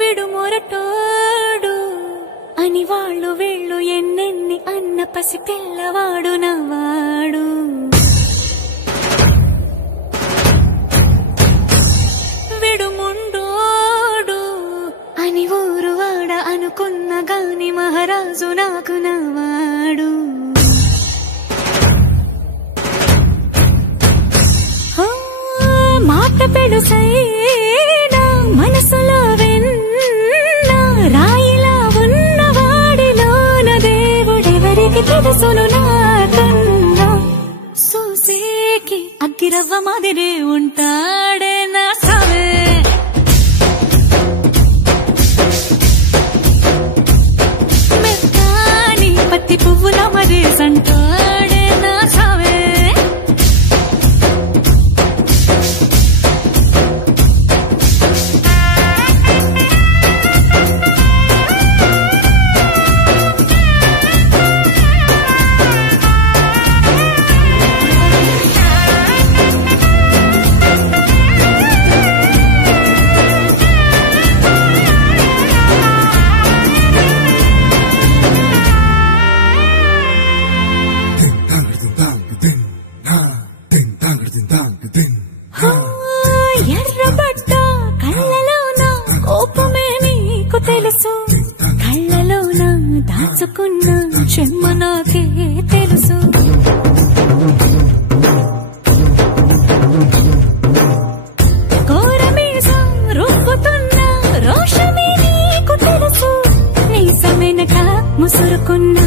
విడుమొరటోడు అని వాళ్ళు వీళ్ళు ఎన్నెన్ని అన్న పసి పిల్లవాడు నవ్వాడు. విడుముండోడు అని ఊరు వాడ అనుకున్న గాని మహారాజు నాకు నవ్వాడు. మాట పెడుసైనా మనసులో వెన్న రాయిలా ఉన్నవాడిలోన దేవుడెవరికి తెలుసును నాకన్నా. సూసేకి అగ్గిరవ్వ మాదిరే ఉంటాడే నా సావే. మెత్తాని పత్తి పువ్వుల మరే సంటాడే నా సావే. ఎర్రబడ్డ కళ్ళలోన కోపమే నీకు తెలుసు, కళ్ళలోన దాచుకున్న చెమ్మ నాకే తెలుసు. కోరమీసం రుబ్బుతున్న రోషమే నీకు తెలుసు, నీ సమేనక ముసురుకున్న